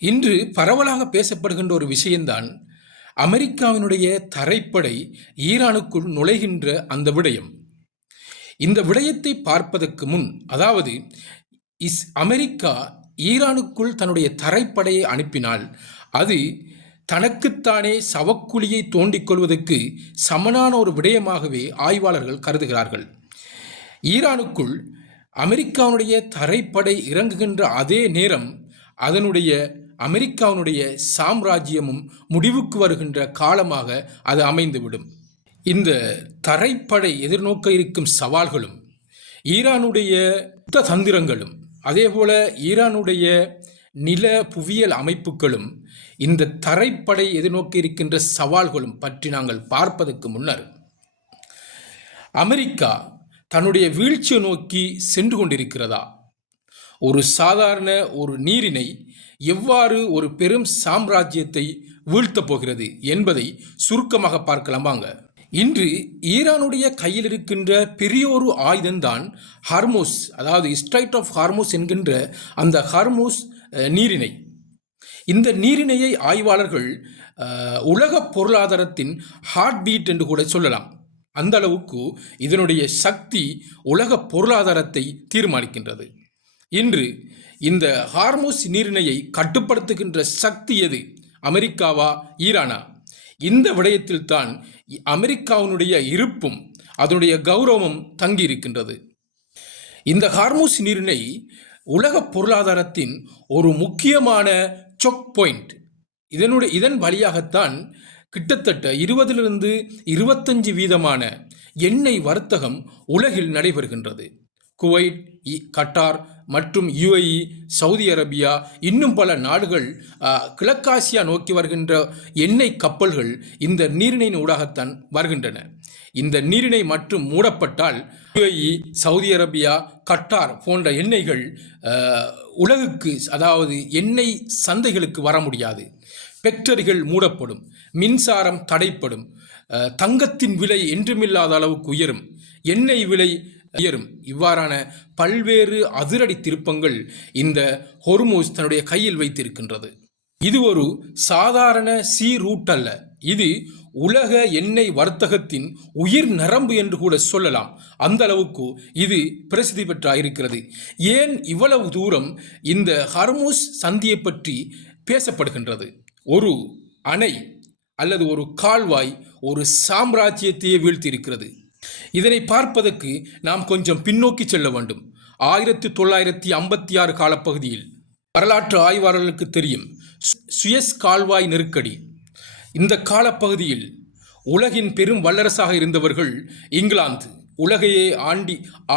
இன்று பரவலாக பேசப்படுகின்ற ஒரு விஷயம்தான் அமெரிக்காவினுடைய தரைப்படை ஈரானுக்குள் நுழைகின்ற அந்த விடயம். இந்த விடயத்தை பார்ப்பதற்கு முன், அதாவது அமெரிக்கா ஈரானுக்குள் தன்னுடைய தரைப்படையை அனுப்பினால் அது தனக்குத்தானே சவக்குழியை தோண்டிக் கொள்வதற்கு சமனான ஒரு விடயமாகவே ஆய்வாளர்கள் கருதுகிறார்கள். ஈரானுக்குள் அமெரிக்காவுடைய தரைப்படை இறங்குகின்ற அதே நேரம் அமெரிக்காவினுடைய சாம்ராஜ்யமும் முடிவுக்கு வருகின்ற காலமாக அது அமைந்துவிடும். இந்த தரைப்படை எதிர்நோக்க இருக்கும் சவால்களும் ஈரானுடைய யுத்த தந்திரங்களும் அதேபோல ஈரானுடைய நில புவியியல் அமைப்புகளும் இந்த தரைப்படை எதிர்நோக்கி இருக்கின்ற சவால்களும் பற்றி நாங்கள் பார்ப்பதற்கு முன்னர், அமெரிக்கா தன்னுடைய வீழ்ச்சியை நோக்கி சென்று கொண்டிருக்கிறதா? ஒரு சாதாரண ஒரு நீரிணை எவ்வாறு ஒரு பெரும் சாம்ராஜ்யத்தை வீழ்த்தப் போகிறது என்பதை சுருக்கமாக பார்க்கலாம் வாங்க. இன்று ஈரானுடைய கையில் இருக்கின்ற பெரிய ஒரு ஆயுதம்தான் ஹார்மோஸ், அதாவது ஸ்ட்ரைட் ஆஃப் ஹார்மோஸ் என்கின்ற அந்த ஹார்மோஸ் நீரிணை. இந்த நீரிணையை ஆய்வாளர்கள் உலக பொருளாதாரத்தின் ஹார்ட் பீட் என்று கூட சொல்லலாம். அந்த அளவுக்கு இதனுடைய சக்தி உலக பொருளாதாரத்தை தீர்மானிக்கின்றது. இன்று இந்த ஹார்மோஸ் நீரிணையை கட்டுப்படுத்துகின்ற சக்தி எது? அமெரிக்காவா, ஈரானா? இந்த விடயத்தில் தான் அமெரிக்காவினுடைய இருப்பும் அதனுடைய கௌரவமும் தங்கியிருக்கின்றது. இந்த ஹார்மோஸ் நீரிணை உலக பொருளாதாரத்தின் ஒரு முக்கியமான சொக் பாயிண்ட். இதன் வழியாகத்தான் கிட்டத்தட்ட 20-25% எண்ணெய் வர்த்தகம் உலகில் நடைபெறுகின்றது. குவைட், கட்டார் மற்றும் UAE, சவுதி அரேபியா, இன்னும் பல நாடுகள் கிழக்காசியா நோக்கி வருகின்ற எண்ணெய் கப்பல்கள் இந்த நீரிணையின் ஊடாகத்தான் வருகின்றன. இந்த நீரிணை மற்றும் மூடப்பட்டால் UAE, சவுதி அரேபியா, கட்டார் போன்ற எண்ணெய்கள் உலகுக்கு, அதாவது எண்ணெய் சந்தைகளுக்கு வர முடியாது. ஃபேக்டரிகள் மூடப்படும், மின்சாரம் தடைப்படும், தங்கத்தின் விலை என்றுமில்லாத அளவுக்கு உயரும், எண்ணெய் விலை உயரும். இவ்வாறான பல்வேறு அதிரடி திருப்பங்கள் இந்த ஹொர்மோஸ் தன்னுடைய கையில் வைத்திருக்கின்றது. இது ஒரு சாதாரண சி ரூட் அல்ல, இது உலக எண்ணெய் வர்த்தகத்தின் உயிர் நரம்பு என்று கூட சொல்லலாம். அந்த அளவுக்கு இது பிரசித்தி பெற்றாயிருக்கிறது. ஏன் இவ்வளவு தூரம் இந்த ஹார்மோஸ் சந்தியை பற்றி பேசப்படுகின்றது? ஒரு அணை அல்லது ஒரு கால்வாய் ஒரு சாம்ராஜ்யத்தையே வீழ்த்தியிருக்கிறது. இதனை பார்ப்பதற்கு நாம் கொஞ்சம் பின்னோக்கி செல்ல வேண்டும். 1956 காலப்பகுதியில் வரலாற்று ஆய்வாளர்களுக்கு தெரியும் சுயஸ் கால்வாய் நெருக்கடி. இந்த காலப்பகுதியில் உலகின் பெரும் வல்லரசாக இருந்தவர்கள் இங்கிலாந்து, உலகையே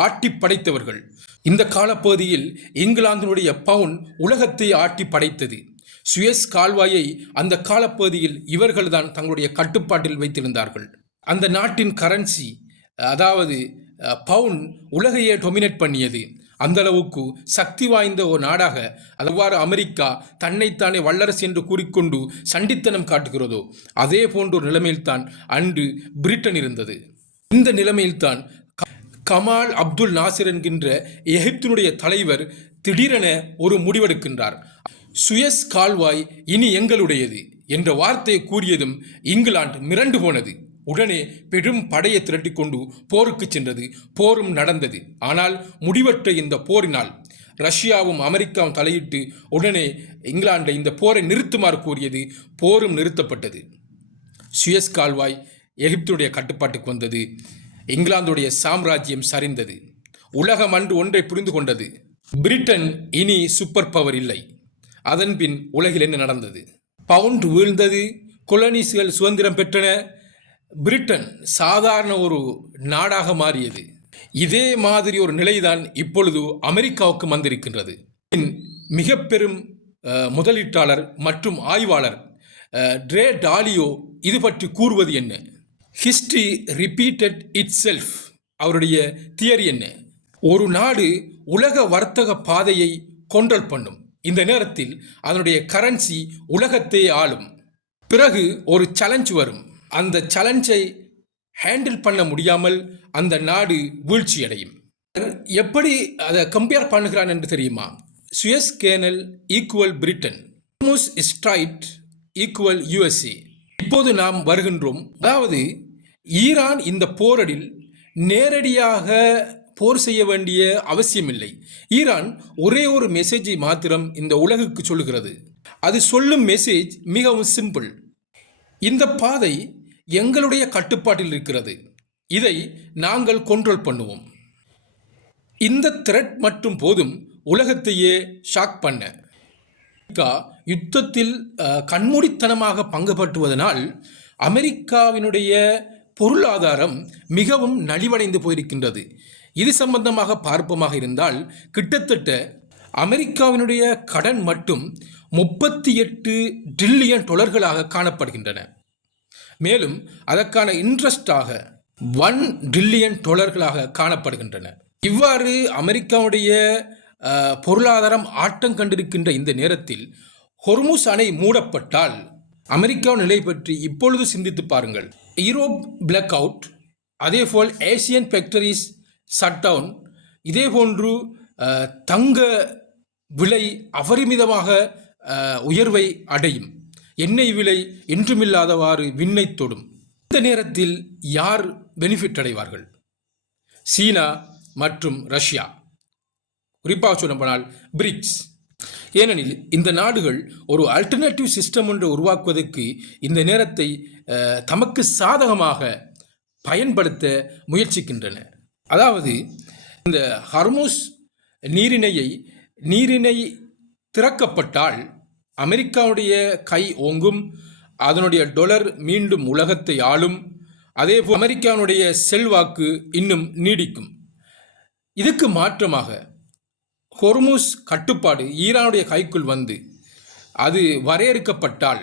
ஆட்டி படைத்தவர்கள். இந்த காலப்பகுதியில் இங்கிலாந்தினுடைய பவுண்ட் உலகத்தை ஆட்டி படைத்தது. சுயஸ் கால்வாயை அந்த காலப்பகுதியில் இவர்கள்தான் தங்களுடைய கட்டுப்பாட்டில் வைத்திருந்தார்கள். அந்த நாட்டின் கரன்சி, அதாவது பவுண்ட், உலகையே டொமினேட் பண்ணியது. அந்த அளவுக்கு சக்தி வாய்ந்த ஒரு நாடாக, அவ்வாறு அமெரிக்கா தன்னைத்தானே வல்லரசு என்று கூறிக்கொண்டு சண்டித்தனம் காட்டுகிறதோ அதே போன்ற ஒரு நிலைமையில்தான் அன்று பிரிட்டன் இருந்தது. இந்த நிலைமையில்தான் கமால் அப்துல் நாசிர் என்கின்ற எகிப்தினுடைய தலைவர் திடீரென ஒரு முடிவெடுக்கின்றார். சுயஸ் கால்வாய் இனி எங்களுடையது என்ற வார்த்தையை கூறியதும் இங்கிலாந்து மிரண்டு போனது. உடனே பெரும் படையை திரட்டிக்கொண்டு போருக்கு சென்றது. போரும் நடந்தது. ஆனால் முடிவற்ற இந்த போரினால் ரஷ்யாவும் அமெரிக்காவும் தலையிட்டு உடனே இங்கிலாந்தை இந்த போரை நிறுத்துமாறு கூறியது. போரும் நிறுத்தப்பட்டது. சுயஸ் கால்வாய் எகிப்துடைய கட்டுப்பாட்டுக்கு வந்தது. இங்கிலாந்துடைய சாம்ராஜ்யம் சரிந்தது. உலகம் அன்று ஒன்றை புரிந்து கொண்டது, பிரிட்டன் இனி சூப்பர் பவர் இல்லை. அதன்பின் உலகில் என்ன நடந்தது? பவுண்ட் வீழ்ந்தது, கொலோனிஸ்கள் சுதந்திரம் பெற்றன, பிரிட்டன் சாதாரண ஒரு நாடாக மாறியது. இதே மாதிரி ஒரு நிலைதான் இப்பொழுது அமெரிக்காவுக்கு வந்திருக்கின்றது. மிக பெரும் முதலீட்டாளர் மற்றும் ஆய்வாளர் ரே டாலியோ இது பற்றி கூறுவது என்ன? History repeated it self. அவருடைய தியரி என்ன? ஒரு நாடு உலக வர்த்தக பாதையை கண்ட்ரோல் பண்ணும். இந்த நேரத்தில் அதனுடைய கரன்சி உலகத்தை ஆளும். பிறகு ஒரு சேலஞ்ச் வரும். அந்த சேலஞ்சை ஹேண்டில் பண்ண முடியாமல் அந்த நாடு வீழ்ச்சி அடையும். எப்படி அதை கம்பேர் பண்ணுகிறான் என்று தெரியுமா? Suez canal equal Britain, Hormuz straight equal USA. இப்போது நாம் வருகின்றோம். அதாவது ஈரான் இந்த போரில் நேரடியாக போர் செய்ய வேண்டிய அவசியமில்லை. ஈரான் ஒரே ஒரு மெசேஜை மாத்திரம் இந்த உலகுக்கு சொல்லுகிறது. அது சொல்லும் மெசேஜ் மிகவும் சிம்பிள். இந்த பாதை எங்களுடைய கட்டுப்பாட்டில் இருக்கிறது, இதை நாங்கள் கண்ட்ரோல் பண்ணுவோம். இந்த த்ரெட் மற்றும் போதும் உலகத்தையே ஷாக் பண்ண அமெரிக்கா யுத்தத்தில் கண்மூடித்தனமாக பங்கு பற்றுவதனால் அமெரிக்காவினுடைய பொருளாதாரம் மிகவும் நலிவடைந்து போயிருக்கின்றது. இது சம்பந்தமாக பார்ப்பமாக இருந்தால் கிட்டத்தட்ட அமெரிக்காவினுடைய கடன் மட்டும் $38 டிரில்லியன் காணப்படுகின்றன. மேலும் அதற்கான இன்ட்ரெஸ்டாக $1 டிரில்லியன் காணப்படுகின்றன. இவ்வாறு அமெரிக்காவுடைய பொருளாதாரம் ஆட்டம் கண்டிருக்கின்ற இந்த நேரத்தில் ஹொர்முஸ் அணை மூடப்பட்டால் அமெரிக்காவின் நிலை பற்றி இப்பொழுது சிந்தித்து பாருங்கள். யூரோப் பிளாக் அவுட், அதேபோல் ஏசியன் ஃபேக்டரிஸ் ஷட் டவுன், இதேபோன்று தங்க விலை அபரிமிதமாக உயர்வை அடையும், எண்ணெய் விலை என்றுமில்லாதவாறு விண்ணை தொடும். இந்த நேரத்தில் யார் பெனிஃபிட் அடைவார்கள்? சீனா மற்றும் ரஷ்யா, குறிப்பாக சொல்லப்போனால் பிரிக்ஸ். ஏனெனில் இந்த நாடுகள் ஒரு ஆல்டர்னேட்டிவ் சிஸ்டம் ஒன்று உருவாக்குவதற்கு இந்த நேரத்தை தமக்கு சாதகமாக பயன்படுத்த முயற்சிக்கின்றன. அதாவது இந்த ஹார்முஸ் நீரிணை திறக்கப்பட்டால் அமெரிக்காவுடைய கை ஓங்கும், அதனுடைய டாலர் மீண்டும் உலகத்தை ஆளும், அதேபோல் அமெரிக்காவுடைய செல்வாக்கு இன்னும் நீடிக்கும். இதுக்கு மாற்றமாக ஹொர்முஸ் கட்டுப்பாடு ஈரானுடைய கைக்குள் வந்து அது வரையறுக்கப்பட்டால்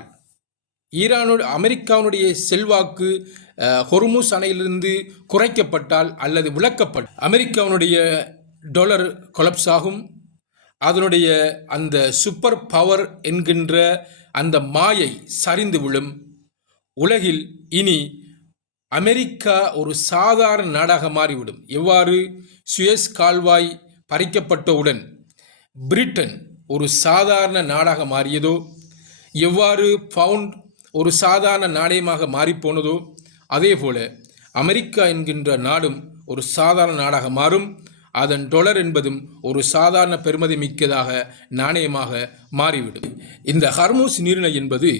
அமெரிக்காவுடைய செல்வாக்கு ஹொர்முஸ் அணையிலிருந்து குறைக்கப்பட்டால் அல்லது விலக்கப்பட்டால் அமெரிக்காவுடைய டாலர் கொலப்ஸ் ஆகும். அதனுடைய அந்த சூப்பர் பவர் என்கின்ற அந்த மாயை சரிந்து விழும். உலகில் இனி அமெரிக்கா ஒரு சாதாரண நாடாக மாறிவிடும். எவ்வாறு சுயஸ் கால்வாய் பறிக்கப்பட்டவுடன் பிரிட்டன் ஒரு சாதாரண நாடாக மாறியதோ, எவ்வாறு பவுண்ட் ஒரு சாதாரண நாணயமாக மாறிப்போனதோ, அதே போல அமெரிக்கா என்கின்ற நாடும் ஒரு சாதாரண நாடாக மாறும். அதன் டாலர் என்பதும் ஒரு சாதாரண பெறுமதி மிக்கதாக நாணயமாக மாறிவிடும். இந்த ஹார்முஸ் நீரிணை என்பது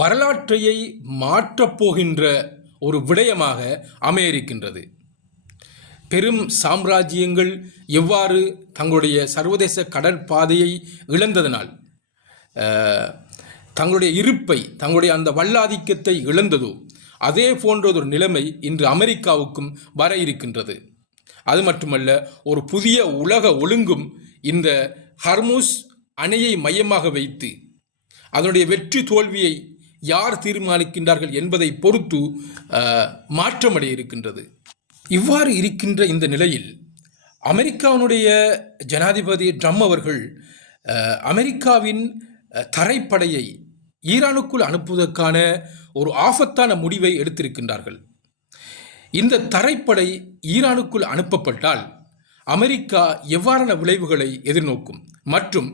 வரலாற்றையை மாற்றப்போகின்ற ஒரு விடயமாக அமைய இருக்கின்றது. பெரும் சாம்ராஜ்யங்கள் எவ்வாறு தங்களுடைய சர்வதேச கடற்பாதையை இழந்ததனால் தங்களுடைய இருப்பை, தங்களுடைய அந்த வல்லாதிக்கத்தை இழந்ததோ, அதே போன்ற ஒரு நிலைமை இன்று அமெரிக்காவுக்கும் வர இருக்கின்றது. அது மட்டுமல்ல, ஒரு புதிய உலக ஒழுங்கும் இந்த ஹார்முஸ் அணையை மையமாக வைத்து அதனுடைய வெற்றி தோல்வியை யார் தீர்மானிக்கின்றார்கள் என்பதை பொறுத்து மாற்றமடைய இருக்கின்றது. இவ்வாறு இருக்கின்ற இந்த நிலையில் அமெரிக்காவினுடைய ஜனாதிபதி ட்ரம்ப் அவர்கள் அமெரிக்காவின் தரைப்படையை ஈரானுக்குள் அனுப்புவதற்கான ஒரு ஆபத்தான முடிவை எடுத்திருக்கின்றார்கள். இந்த தரைப்படை ஈரானுக்குள் அனுப்பப்பட்டால் அமெரிக்கா எவ்வாறான விளைவுகளை எதிர்நோக்கும் மற்றும்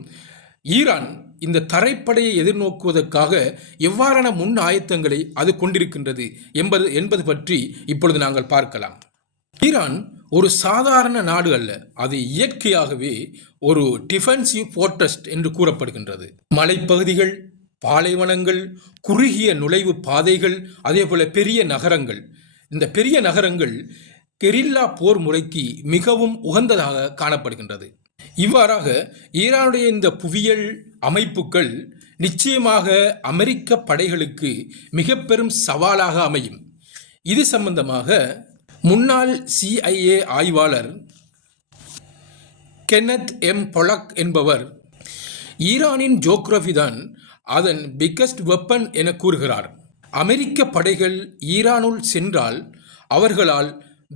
ஈரான் இந்த தரைப்படையை எதிர்நோக்குவதற்காக எவ்வாறான முன் ஆயத்தங்களை அது கொண்டிருக்கின்றது என்பது பற்றி இப்பொழுது நாங்கள் பார்க்கலாம். ஈரான் ஒரு சாதாரண நாடு அல்ல, அது இயற்கையாகவே ஒரு டிஃபென்சிவ் ஃபோர்ட்ரஸ் என்று கூறப்படுகின்றது. மலைப்பகுதிகள், பாலைவனங்கள், குறுகிய நுழைவு பாதைகள், அதே போல பெரிய நகரங்கள். இந்த பெரிய நகரங்கள் கெரில்லா போர் முறைக்கு மிகவும் உகந்ததாக காணப்படுகின்றது. இவ்வாறாக ஈரானுடைய இந்த புவியியல் அமைப்புகள் நிச்சயமாக அமெரிக்க படைகளுக்கு மிக பெரும் சவாலாக அமையும். இது சம்பந்தமாக முன்னாள் CIA ஆய்வாளர் கென்னத் எம் பொலக் என்பவர் ஈரானின் ஜியோகிராஃபி தான் அதன் பிக்கஸ்ட் வெப்பன் என கூறுகிறார். அமெரிக்க படைகள் ஈரானுள் சென்றால் அவர்களால்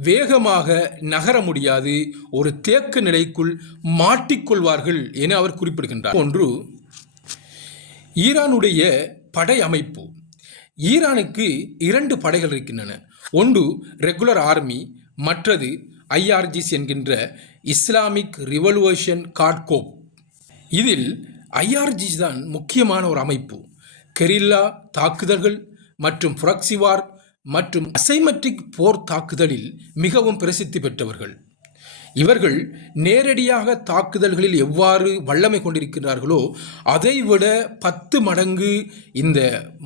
வேகமாக நகர முடியாது, ஒரு தேக்க நிலைக்குள் மாட்டிக்கொள்வார்கள் என அவர் குறிப்பிடுகின்றார். ஒன்று, ஈரானுடைய படை அமைப்பு. ஈரானுக்கு 2 படைகள் இருக்கின்றன. ஒன்று ரெகுலர் ஆர்மி, மற்றது IRGC என்கின்ற இஸ்லாமிக் ரிவல்யூஷன் கார்ட் கோப். இதில் ஐஆர்ஜி தான் முக்கியமான ஒரு அமைப்பு. கெரில்லா தாக்குதல்கள் மற்றும் புரக்சிவார் மற்றும் அசைமெட்ரிக் போர் தாக்குதலில் மிகவும் பிரசித்தி பெற்றவர்கள். இவர்கள் நேரடியாக தாக்குதல்களில் எவ்வாறு வல்லமை கொண்டிருக்கிறார்களோ அதைவிட 10 மடங்கு இந்த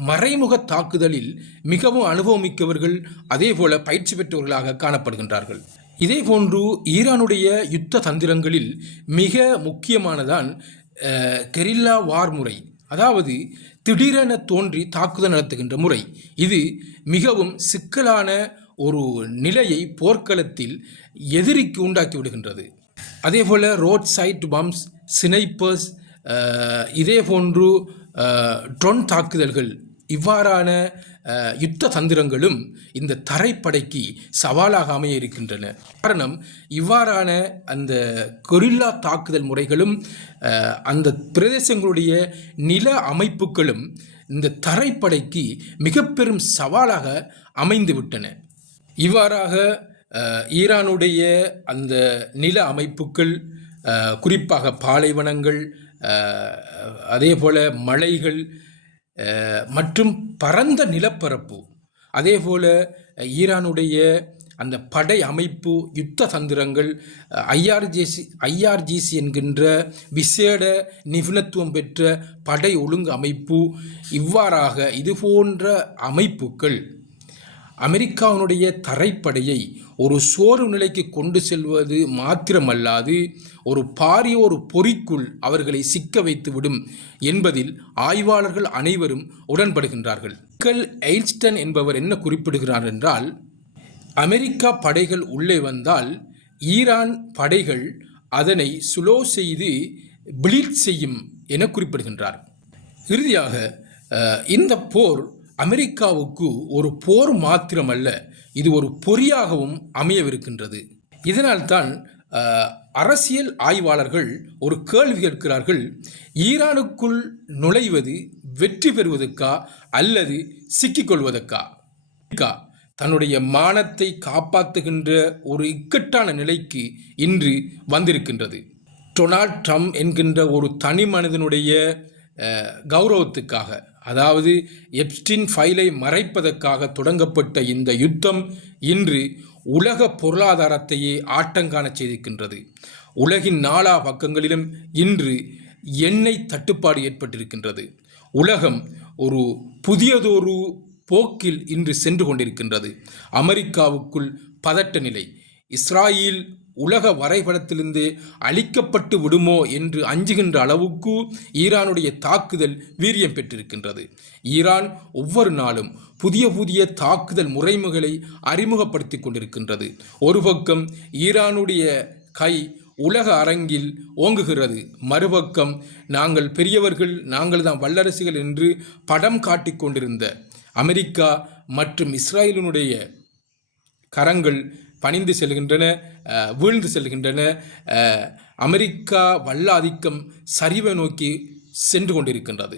மறைமுக தாக்குதலில் மிகவும் அனுபவமிக்கவர்கள், அதே போல பயிற்சி பெற்றவர்களாக காணப்படுகின்றார்கள். இதேபோன்று ஈரானுடைய யுத்த தந்திரங்களில் மிக முக்கியமானதான் கெரில்லா வார் முறை, அதாவது திடீரென தோன்றி தாக்குதல் நடத்துகின்ற முறை. இது மிகவும் சிக்கலான ஒரு நிலையை போர்க்களத்தில் எதிரிக்கு உண்டாக்கி விடுகின்றது. அதே போல் ரோட் சைட் பம்ப்ஸ், ஸ்னைப்பர்ஸ், இதே போன்று ட்ரோன் தாக்குதல்கள், இவ்வாறான யுத்த தந்திரங்களும் இந்த தரைப்படைக்கு சவாலாக அமைய இருக்கின்றன. காரணம், இவ்வாறான அந்த கொரில்லா தாக்குதல் முறைகளும் அந்த பிரதேசங்களுடைய நில அமைப்புகளும் இந்த தரைப்படைக்கு மிக பெரும் சவாலாக அமைந்து விட்டன. இவ்வாறாக ஈரானுடைய அந்த நில அமைப்புகள், குறிப்பாக பாலைவனங்கள், அதே போல் மலைகள் மற்றும் பரந்த நிலப்பரப்பு, அதே போல் ஈரானுடைய அந்த படை அமைப்பு, யுத்த தந்திரங்கள், ஐஆர்ஜிசி என்கின்ற விசேட நிபுணத்துவம் பெற்ற படை ஒழுங்கு அமைப்பு, இவ்வாறாக இது போன்ற அமைப்புகள் அமெரிக்காவினுடைய தரைப்படையை ஒரு சோர்வு நிலைக்கு கொண்டு செல்வது மாத்திரமல்லாது ஒரு பாரிய ஒரு பொறிக்குள் அவர்களை சிக்க வைத்துவிடும் என்பதில் ஆய்வாளர்கள் அனைவரும் உடன்படுகின்றார்கள். எயில்ஸ்டன் என்பவர் என்ன குறிப்பிடுகிறார் என்றால், அமெரிக்கா படைகள் உள்ளே வந்தால் ஈரான் படைகள் அதனை சுலோ செய்து பிளீட் செய்யும் என குறிப்பிடுகின்றார். இறுதியாக இந்த போர் அமெரிக்காவுக்கு ஒரு போர் மாத்திரமல்ல, இது ஒரு பொறியாகவும் அமையவிருக்கின்றது. இதனால்தான் அரசியல் ஆய்வாளர்கள் ஒரு கேள்வி கேட்கிறார்கள்: ஈரானுக்குள் நுழைவது வெற்றி பெறுவதற்கா அல்லது சிக்கிக்கொள்வதற்கா? தன்னுடைய மானத்தை காப்பாற்றுகின்ற ஒரு இக்கட்டான நிலைக்கு இன்று வந்திருக்கின்றது. டொனால்ட் ட்ரம்ப் என்கின்ற ஒரு தனி மனிதனுடைய கௌரவத்துக்காக, அதாவது எப்ஸ்டீன் ஃபைலை மறைப்பதற்காக தொடங்கப்பட்ட இந்த யுத்தம் இன்று உலக பொருளாதாரத்தையே ஆட்டங்காண செய்திருக்கின்றது. உலகின் நாலா பக்கங்களிலும் இன்று எண்ணெய் தட்டுப்பாடு ஏற்பட்டிருக்கின்றது. உலகம் ஒரு புதியதொரு போக்கில் இன்று சென்று கொண்டிருக்கின்றது. அமெரிக்காவுக்குள் பதட்ட நிலை. இஸ்ராயேல் உலக வரைபடத்திலிருந்து அழிக்கப்பட்டு விடுமோ என்று அஞ்சுகின்ற அளவுக்கு ஈரானுடைய தாக்குதல் வீரியம் பெற்றிருக்கின்றது. ஈரான் ஒவ்வொரு நாளும் புதிய புதிய தாக்குதல் முறைமைகளை அறிமுகப்படுத்தி கொண்டிருக்கின்றது. ஒரு பக்கம் ஈரானுடைய கை உலக அரங்கில் ஓங்குகிறது, மறுபக்கம் நாங்கள் பெரியவர்கள், நாங்கள் தான் வல்லரசுகள் என்று படம் காட்டிக் கொண்டிருந்த அமெரிக்கா மற்றும் இஸ்ராயலினுடைய கரங்கள் பணிந்து செல்கின்றன, வீழ்ந்து செல்கின்றன. அமெரிக்கா வல்லாதிக்கம் சரிவை நோக்கி சென்று கொண்டிருக்கின்றது.